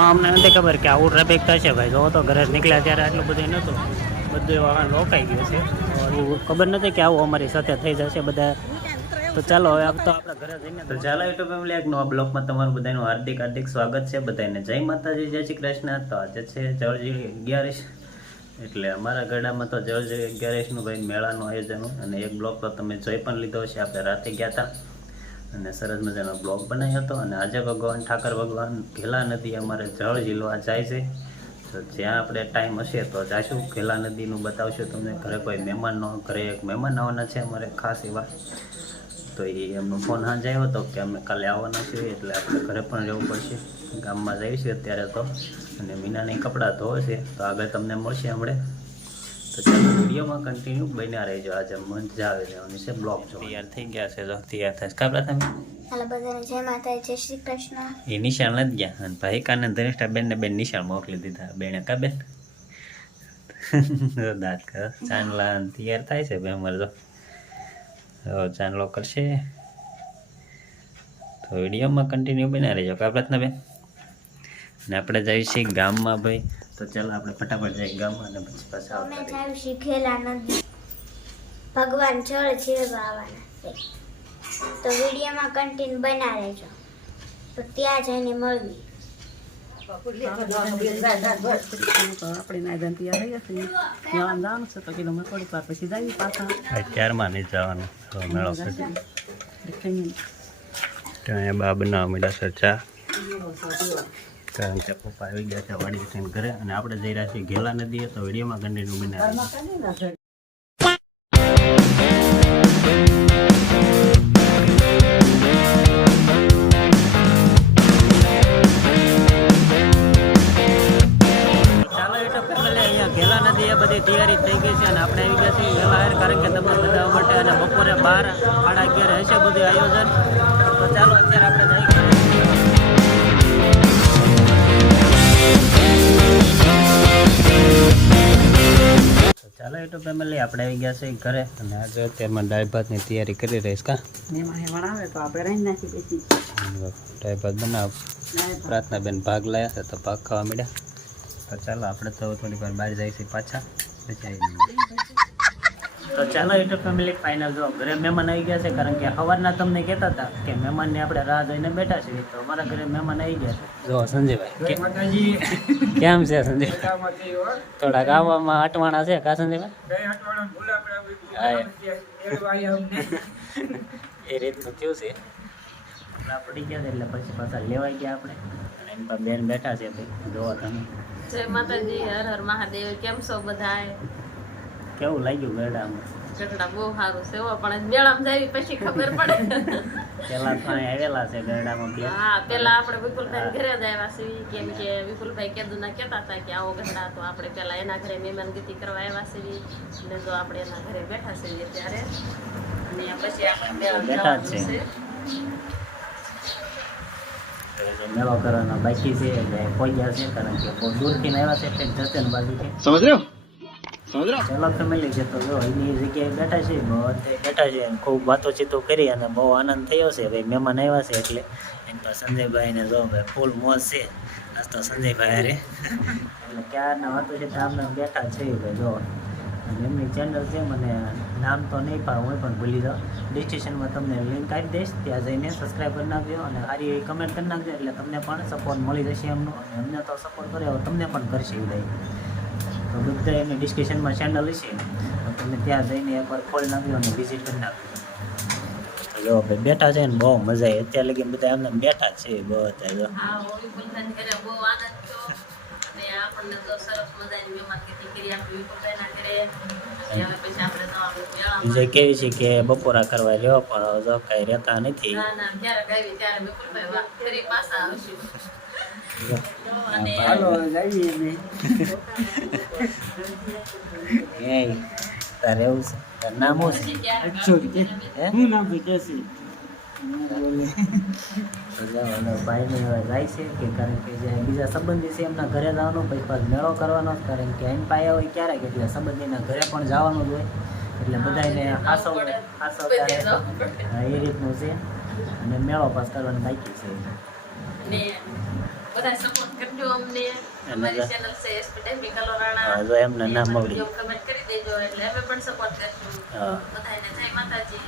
અમને નથી ખબર કે આવું ટ્રાફિક થશે ભાઈ. જો તો ઘરે નીકળ્યા ત્યારે આટલું બધું નહોતું. બધું વાહન રોકાઈ ગયું છે. ખબર નથી કે આવું અમારી સાથે થઈ જશે બધા. તો ચાલો હવે આપ તો આપણા ઘરે જઈને તો ચાલો યુટ્યુબ ફેમિલી એક નવા બ્લોગમાં તમારું બધાનું હાર્દિક હાર્દિક સ્વાગત છે. બધાને જય માતાજી, જય શ્રી કૃષ્ણ. તો આજે છે જળજી અગિયારીસ. એટલે અમારા ગળામાં તો જળજી અગિયારીસનું ભાઈ મેળાનું આયોજન અને એક બ્લોગ તો તમે જોઈ પણ લીધો છે આપણે રાતે ગયા હતા. અને સરસ મજાનો બ્લોગ બનાવ્યો હતો. અને આજે ભગવાન, ઠાકર ભગવાન ઘેલા નદી અમારે જળ ઝીલવા જાય છે. તો જ્યાં આપણે ટાઈમ હશે તો જાશું. ઘેલા નદીનું બતાવશું તમને. ઘરે કોઈ મહેમાનનો ઘરે એક મહેમાન આવવાના છે અમારે ખાસ એવા. તો એ એમનો ફોન હાંજ આવ્યો હતો કે અમે કાલે આવવાના છીએ એટલે આપણે ઘરે પણ રહેવું પડશે. ગામમાં જઈશું અત્યારે તો. અને મીનાની કપડાં ધોવે છે. તો આગળ તમને મળશે હમણે. તો ચાલો વિડીયોમાં કન્ટિન્યુ બન્યા રહેજો. આજે મજા આવે લેવાની છે બ્લોગ જો તૈયાર થઈ ગયા છે જો તૈયાર થાય કાબરા તમે હાલો બધાને જય માતા જય શ્રી કૃષ્ણ. એ નિશાળ નથી ગયા. અને ભાઈ કાને ધનિષ્ઠા બેન ને બેન નિશાળ મોકલી દીધા. બેને કા બેન? દાંત કર. ચાંદલા તૈયાર થાય છે બે અમારે તો હવે ચાંદલો કરશે. તો વિડીયોમાં કન્ટિન્યુ બના રહેજો. કા પ્રાર્થના બેન? અને આપણે જઈએ છીએ ગામમાં ભાઈ. તો ચાલો આપણે ફટાફટ જઈએ ગામમાં અને પછી પાછા આવતા રહીએ. જાયું શીખેલા નથી ભગવાન જળ જીરવા આવવાના છે. તો વિડીયોમાં કન્ટિન્યુ બના રહેજો. તો ત્યાં જઈને મળવી આપણે નાયદાન તૈયાર થઈ જશે જવાનું જવાનું છે તો કીધું મેં થોડીક વાર પછી જઈએ પાછા અત્યારમાં નહીં જવાનું. હવે મેળો પછી દેખાઈને તો અહીંયા બા બનાવવા માંડ્યા છે ચા. કારણ કે પપ્પા આવી ગયા છે વાડી ઉઠીને ઘરે. અને આપણે જઈ રહ્યા છીએ ઘેલા નદીએ, તો વિડીયોમાં કન્ટિન્યુ બનાવી બધી તૈયારી થઈ ગઈ છે અને આપણે આવી ગયા છીએ કારણ કે તમને બતાવવા માટે અને બપોરે બાર, સાડા અગિયાર હશે બધું આયોજન. તો ચાલો અત્યારે આપણે જઈ યુટ્યુબ ફેમિલી આપણે આવી ગયા છે ઘરે અને આજે અત્યારમાં દાળ ભાતની તૈયારી કરી રહીશ કા? મહેમાન આવે તો આપણે રહી નાખી પછી. દાળ ભાત બનાવ. પ્રાર્થના બેન ભાગ લાયા છે તો ભાગ ખાવા મળ્યા તો ચાલો આપણે તો થોડી વાર બહાર જઈશું પાછા. પછી આવીને તો ચાલો યુટ્યુબ ફેમિલી ફાઇનલ જો ઘરે મહેમાન આવી ગયા છે કારણ કે સવારના તમને કહેતા હતા કે મહેમાનને આપણે રાહ જોઈને બેઠા છીએ. તો અમારા ઘરે મહેમાન આવી ગયા છે. જો સંજયભાઈ. કેમ છે સંજય થોડાક આવવામાં અટવાણા છે કા સંજયભાઈ? હા, એ. રીતનું થયું છે. આપણા પડી ગયા છે એટલે પછી પાછા લેવાઈ ગયા આપણે. અને એમ બેન બેઠા છે ભાઈ. જોવા તમે. જય માતાજી હર હર મહાદેવ. કેમ છો બધાય? કેવું લાગ્યું ગરડા બહુ સારું છે પણ મેળામાં ખબર પડે. આવેલા છે વિપુલભાઈ કેદુ ના કહેતા કે આવો ગરડા તો આપણે પેલા એના ઘરે મહેમાનગીરી કરવા આવ્યા છીએ. ને તો આપણે એના ઘરે બેઠા છીએ ત્યારે. અને પછી મેળો કરવાના બાકી છે પહોંચ્યા દૂરથી આવ્યા બાજુ સલામ તો જો, એની જગ્યાએ બેઠા છે બેઠા છે ખૂબ વાતો ચીતો કરી અને બહુ આનંદ થયો છે. ભાઈ મહેમાન આવ્યા છે એટલે એમ તો સંજયભાઈને જો ભાઈ ફૂલ મોજ છે. આજ તો સંજયભાઈ અરે એટલે ક્યારના વાતો છે આમને બેઠા છે ભાઈ જો. એમની ચેનલ છે, મને નામ તો નહીં પણ હું પણ ભૂલી જાઉં ડિસ્ક્રિપ્શનમાં તમને લિંક આપી દઈશ, ત્યાં જઈને સબસ્ક્રાઈબ કરી નાખજો અને સારી એવી કમેન્ટ કરી નાખજો, એટલે તમને પણ સપોર્ટ મળી જશે એમનો. અને અમને તો સપોર્ટ કર્યો તમને પણ કરશે ભાઈ. તો બધા એની ડિસ્ક્રિપ્શનમાં ચેનલ હશે. તમે ત્યાં જઈને એકવાર ખોલ નાખ્યો અને વિઝિટ કરી નાખજો. જો ભાઈ બેઠા છે ને બહુ મજા આવી. અત્યારે લગી બધા એમને બેઠા છે બધા જો. આપણને તો સરસ મજાની કરી આપી ઘરે. બીજે કેવી છે કે બપોરા કરવા રહ્યો પણ જો કાંઈ રહેતા નથી. હાલો જઈએ એ તારે એવું છે? તારું નામ શું છે? હું? નામ ભાઈને જાય છે કે કારણ કે જે બીજા સંબંધી છે એમના ઘરે જવાનો પછી પાછો મેળો કરવાનો જ કારણ કે એમ પાયા હોય ક્યારેક એટલે સંબંધીના ઘરે પણ જવાનું જ હોય. એટલે બધાને હાસવ હાસવ એ રીતનું છે. અને મેળો પાસ કરવાની બાકી છે. ને બધા સપોર્ટ કરજો અમને અમારી ચેનલ છે એસપી કલોરાણા હા, જો એમને નામ આવડી કમેન્ટ કરી દેજો એટલે અમે પણ સપોર્ટ કરશું હા. બધાને જય માતાજી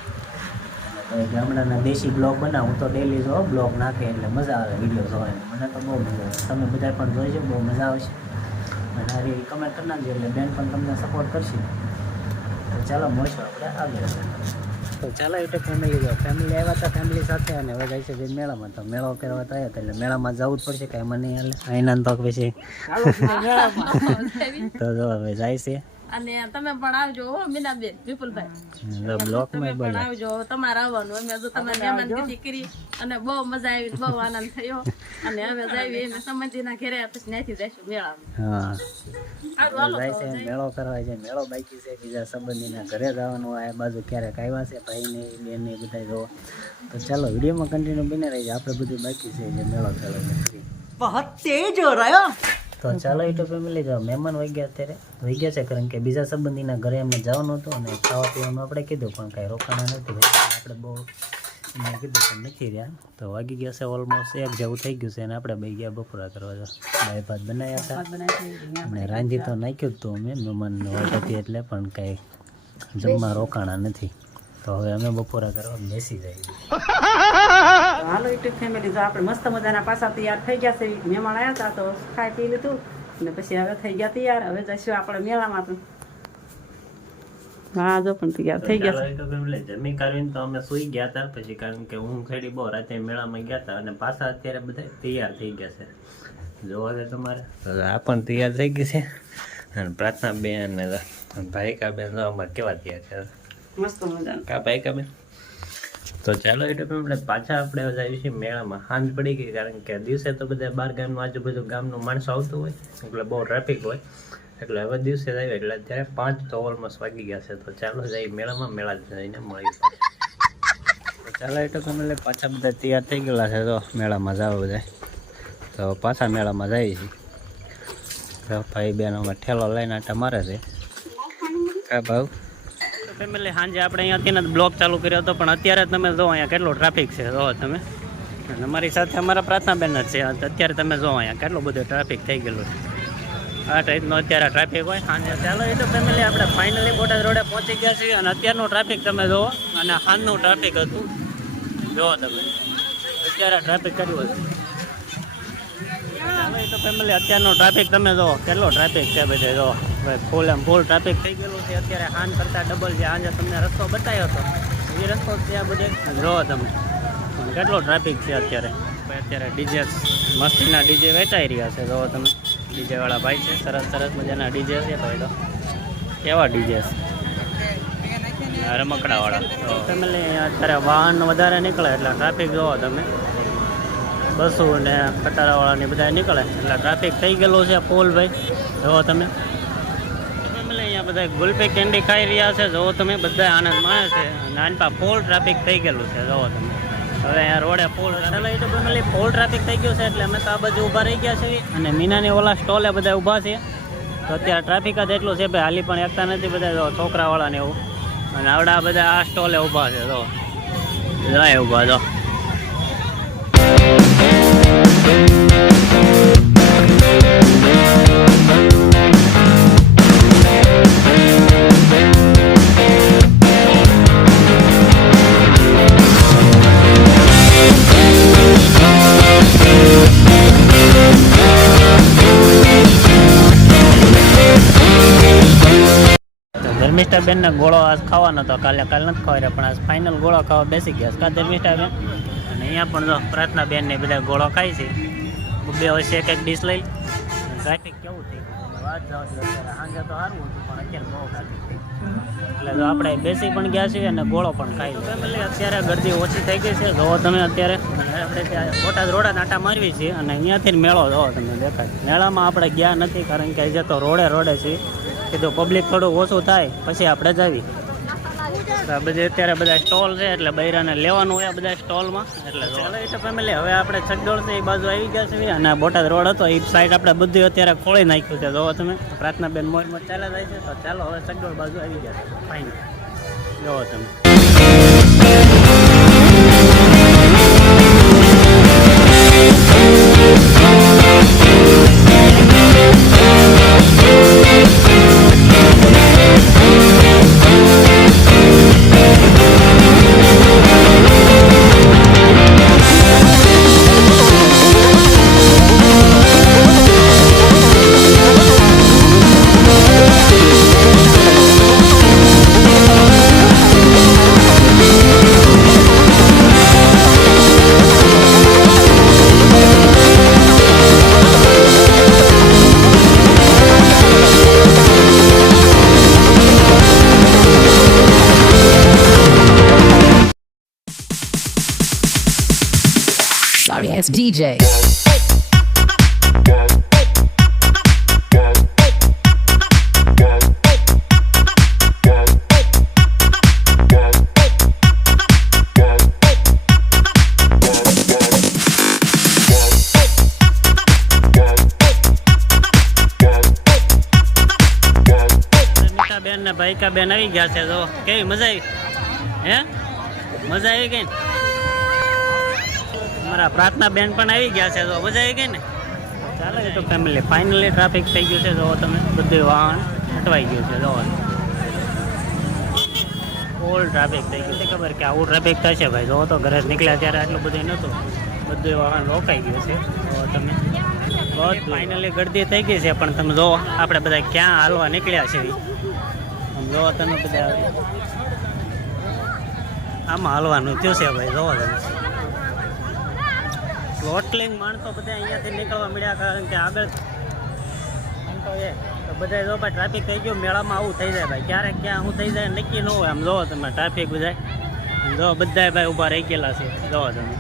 ગામડાના દેશી બ્લોગ બનાવું હું તો ડેલી જો બ્લોગ નાખે એટલે મજા આવે વીડિયો જોવાની મને તો બહુ મજા આવે તમે બધા પણ જોઈજો બહુ મજા આવશે અને હારી કમેન્ટ કરી નાખજો એટલે બેન પણ તમને સપોર્ટ કરશે ચાલો મળશું આપણે આગળ તો ચાલો એટલે ફેમિલી જો ફેમિલી આવ્યા હતા ફેમિલી સાથે અને હવે જાય છે મેળામાં. તો મેળો કરવા તો હતા એટલે મેળામાં જવું જ પડશે કાંઈ મને આઈનાન તક પછી. તો જો હવે જાય છે. અને તમે પણ આવજો હો મીનાબેન વિપુલભાઈ. તમે પણ આવજો તમારે આવવાનું. અમે જો તમે મહેમાનગતિ કરી અને બહુ મજા આવી બહુ આનંદ થયો. અને અમે જાવી એને સમજીના ઘેરે પછી ત્યાંથી જઈશું મેળામાં. મેળો કરવા છે મેળો બાકી છે બીજા સંબંધીના ઘરે જવાનું આ બાજુ ક્યારેક આવ્યા છે ભાઈને બેનને બધા તો ચાલો વિડીયોમાં કન્ટિન્યુ બને રહી આપણે બધું બાકી છે જે મેળો ચાલો તો ચાલો યુટ્યુબ ફેમિલી જો મહેમાન વહી ગયા અત્યારે. વહી ગયા છે કારણ કે બીજા સંબંધીના ઘરે એમને જવાનું હતું અને ખાવા પીવાનું આપણે કીધું પણ કાંઈ રોકાણા નથી આપણે બહુ મેં કીધું પણ નથી રહ્યા. તો વાગી ગયા છે ઓલમોસ્ટ એક જેવું થઈ ગયું છે અને આપણે બે ગયા બપોરા કરવા જો. દાળ ભાત બનાવ્યા હતા. અને રાંધી તો નાખ્યું જ હતું અમે મહેમાનની વાત હતી એટલે પણ કાંઈ જમવા રોકાણા નથી. તો હવે અમે બપોરા કરવા બેસી જઈએ. હાલો યુટ્યુબ ફેમિલી જો આપણે મસ્ત મજાના પાછા તૈયાર થઈ ગયા છે મહેમાન આવ્યા હતા તો ખાઈ પી લીધું અને પછી હવે થઈ ગયા તૈયાર. હવે જઈશું આપણે મેળામાં તો. હા જો પણ તૈયાર થઈ ગયા તો જમી કરીને તો અમે સુઈ ગયા હતા પછી કારણ કે હું ખેડી બહુ રાતે મેળામાં ગયા હતા અને પાછા અત્યારે બધા તૈયાર થઈ ગયા છે. જો હવે તમારે? આ પણ તૈયાર થઈ ગઈ છે. અને પ્રાર્થના બેન ભાઈકા ભાઈ બેન અમારે કેવા તૈયાર છે મસ્ત મજાનું. કા ભાઈ કા તો ચાલો એટલે આપણે પાછા આપણે જઈએ છીએ મેળામાં. સાંજ પડી ગઈ કારણ કે દિવસે તો બધા બાર ગામનું, આજુબાજુ ગામનું માણસ આવતું હોય, એટલે બહુ ટ્રાફિક હોય. એટલે હવે દિવસે જ આવ્યો, એટલે અત્યારે પાંચ તો ઓલમોસ્ટ વાગી ગયા છે. તો ચાલો જઈએ મેળામાં, મેળા જઈને મળી તો ચાલો એટલે તમે પાછા બધા તૈયાર થઈ ગયેલા છે. તો મેળામાં જાઓ બધા. તો પાછા મેળામાં જઈએ છીએ. તો ભાઈ બહેનોમાં ઠેલો લઈને આટા મારે છે. કા ભાવ? ફેમિલી સાંજે આપણે અહીંયાથી બ્લોક ચાલુ કર્યો હતો, પણ અત્યારે તમે જો અહીંયા કેટલો ટ્રાફિક છે. જો તમે. અમારી સાથે અમારા પ્રાર્થના બેન જ છે. અત્યારે તમે જો અહીંયા કેટલો બધો ટ્રાફિક થઈ ગયેલો છે. આ ટાઈપનો અત્યારે ટ્રાફિક હોય, સાંજે ચાલો. એ તો ફેમિલી આપણે ફાઇનલી બોટાદ રોડે પહોંચી ગયા છીએ અને અત્યારનું ટ્રાફિક તમે જુઓ અને સાંજનું ટ્રાફિક હતું. જુઓ તમે. અત્યારે ટ્રાફિક કર્યું હતું? ચાલો, એ તો ફેમિલી અત્યારનો ટ્રાફિક તમે જુઓ કેટલો ટ્રાફિક છે બધે જો ભાઈ ફૂલ એમ ફૂલ ટ્રાફિક થઈ ગયેલું છે. અત્યારે હાન કરતાં ડબલ છે. આજે તમને રસ્તો બતાવ્યો હતો એ રસ્તો ત્યાં બધે. જુઓ તમે. પણ કેટલો ટ્રાફિક છે અત્યારે? અત્યારે ડીજે મસ્તીના ડીજે વેચાઈ રહ્યા છે. જુઓ તમે. ડીજેવાળા ભાઈ છે. સરસ સરસ મજાના ડીજે છે ભાઈ તો. કેવા ડીજે છે? રમકડા વાળા તો ફેમિલી અત્યારે વાહન વધારે નીકળે એટલે ટ્રાફિક જોવો તમે. બસો ને ખટારાવાળા ને બધા નીકળે. એટલે ટ્રાફિક થઈ ગયેલું છે પોલ ભાઈ. જુઓ તમે. બધા ગુલપી કેન્ડી ખાઈ રહ્યા છે. જોવો તમે બધા આનંદ માણે છે. નાનપા ફૂલ ટ્રાફિક થઈ ગયેલું છે. જોવો તમે. હવે અહીંયા રોડે ફૂલ ચાલો, એ ફૂલ ટ્રાફિક થઈ ગયું છે એટલે અમે તો આ બાજુ ઊભા રહી ગયા છીએ. અને મીનાની ઓલા સ્ટોલે બધા ઊભા છે. તો અત્યારે ટ્રાફિક જ એટલું છે ભાઈ. હાલી પણ એકતા નથી બધા જો છોકરાવાળાને એવું. અને આવડા બધા આ સ્ટોલે ઊભા છે. જો જાય ઊભા જો Thank ધર્મિષ્ઠા બેનને ગોળો આજ ખાવાનો હતો કાલે કાલે નથી ખવાય પણ આજ ફાઇનલ ગોળો ખાવા બેસી ગયા કા ધર્મિષ્ઠા બેન અને અહીંયા પણ જો ને બધા ગોળો ખાય છે. બે વર્ષે એક એક ડીશ લઈ ટ્રાફિક કેવું થઈ એટલે આપણે બેસી પણ ગયા છીએ અને ગોળો પણ ખાઈ લીધો. અત્યારે ગરદી ઓછી થઈ ગઈ છે. જોવો તમે અત્યારે. આપણે ત્યાં બોટાદ રોડા મારવી છીએ અને અહીંયાથી મેળો જોવો તમે દેખાય. મેળામાં આપણે ગયા નથી, કારણ કે જે તો રોડે રોડે છીએ. કીધું પબ્લિક થોડું ઓછું થાય પછી આપણે જાવી તો આ બધી અત્યારે બધા સ્ટોલ છે એટલે બૈરાને લેવાનું હોય બધા સ્ટોલમાં એટલે ચાલો એ તો ફેમિલી હવે આપણે છગડોળ છે એ બાજુ આવી ગયા છે અને બોટાદ રોડ હતો એ સાઈડ આપણે બધું અત્યારે ખોળી નાખ્યું છે. જોવો તમે પ્રાર્થના બેન મોરમાં ચાલ્યા ચાલે જાય છે તો ચાલો હવે છગડોળ બાજુ આવી ગયા છે. ફાઇન જોવો તમે. Dance DJ. મીઠા બેન ને ભાઈકા બેન આવી ગયા છે તો કેવી મજા આવી હે મજા આવી ગઈ ને અમારા પ્રાર્થના બેન પણ આવી ગયા છે, તો મજા આવી ગઈ ને? ચાલો તો ફેમિલી ફાઇનલી ટ્રાફિક થઈ ગયું છે, જો તમે બધું વાહન અટવાઈ ગયું છે, જો. ઓલ ટ્રાફિક થઈ ગયું છે. ખબર કે આવું ટ્રાફિક થશે ભાઈ. જો તો ઘરે નીકળ્યા ત્યારે આટલું બધું નહોતું. બધું વાહન રોકાઈ ગયું છે. તો તમે બહુ ફાઇનલી ગળદી થઈ ગઈ છે, પણ તમે જો આપણે બધા ક્યાં હાલવા નીકળ્યા છે જો તમે બધા આમાં હાલવાનું થયું છે ભાઈ. જોવો તમે સ્લોટલિંગ માણસો બધા અહીંયાથી નીકળવા મળ્યા કારણ કે આગળ એમ તો એ, તો બધા જો ભાઈ ટ્રાફિક થઈ ગયું, મેળામાં આવું થઈ જાય ભાઈ. ક્યારેક ક્યાં શું થઈ જાય નક્કી ન હોય. આમ જોવો તમે ટ્રાફિક બધા જો બધા ભાઈ ઊભા રહી ગયેલા છે. જોવો તમે.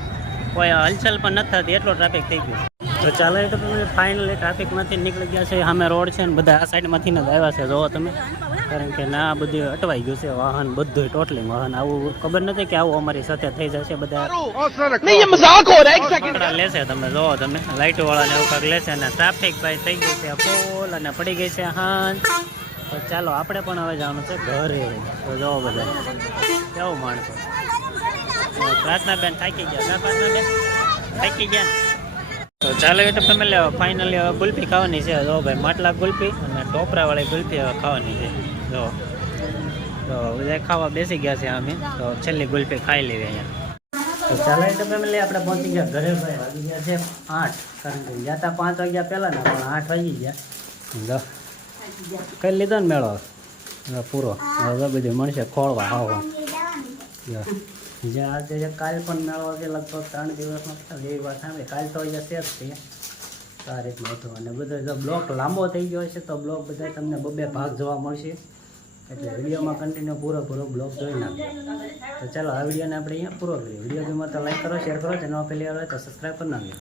કોઈ હલચલ પણ નથી થતી, એટલો ટ્રાફિક થઈ ગયો તો ચાલે તો તમે ફાઇનલી ટ્રાફિકમાંથી નીકળી ગયા છે. અમે રોડ છે ને બધા આ સાઈડમાંથી ને આવ્યા છે. જોવો તમે. કારણ કે ના બધું અટવાઈ ગયું છે. વાહન બધું ટોટલી વાહન. આવું ખબર નથી કે આવું અમારી સાથે થઈ જશે બધા. લેશે તમે જોવો તમે. લાઇટો વાળાને એવું કાંક લેશે અને ટ્રાફિક ભાઈ થઈ ગઈ છે. પોલ અને પડી ગઈ છે હાન તો ચાલો આપણે પણ હવે જવાનું છે ઘરે. તો જોવો બધા. કેવું માણસો. પ્રાર્થના બેન થાકી ગયા. પ્રાર્થના બેન થાકી ગયા તો ચાલો તો ફેમિલી ફાઇનલી હવે ગુલ્ફી ખાવાની છે. જો ભાઈ માટલા ગુલ્ફી અને ટોપરાવાળી ગુલ્ફી હવે ખાવાની છે. જો, તો બધા ખાવા બેસી ગયા છે અમે. તો છેલ્લી ગુલ્ફી ખાઈ લેવી અહીંયા. તો ચાલો તો ફેમિલી આપણે પહોંચી ગયા ઘરે ભાઈ. વાગી ગયા છે આઠ. કારણ કે ગયા હતા પાંચ વાગ્યા પહેલાં ને પણ આઠ વાગી ગયા. જો કઈ લીધો ને મેળો. પૂરો. હવે બધું મળશે ખોળવા હાવ જો આજે જે કાલ પણ મેળો કે લગભગ ત્રણ દિવસમાં એવી વાત સાંભળી. કાલ તો છે. જ તે આ રીતનું અને બધો જો બ્લોક લાંબો થઈ ગયો છે તો બ્લોક બધા તમને બબે ભાગ જોવા મળશે. એટલે વિડીયોમાં કન્ટિન્યુ પૂરો પૂરો બ્લોગ જોઈ નાખજો. તો ચાલો, આ વિડીયોને આપણે અહીંયા પૂરો કરીએ. વીડિયો ગમે તો લાઈક કરો શેર કરો. ચેનલ પહેલી આવે તો સબસ્ક્રાઈબ કરી નાખજો.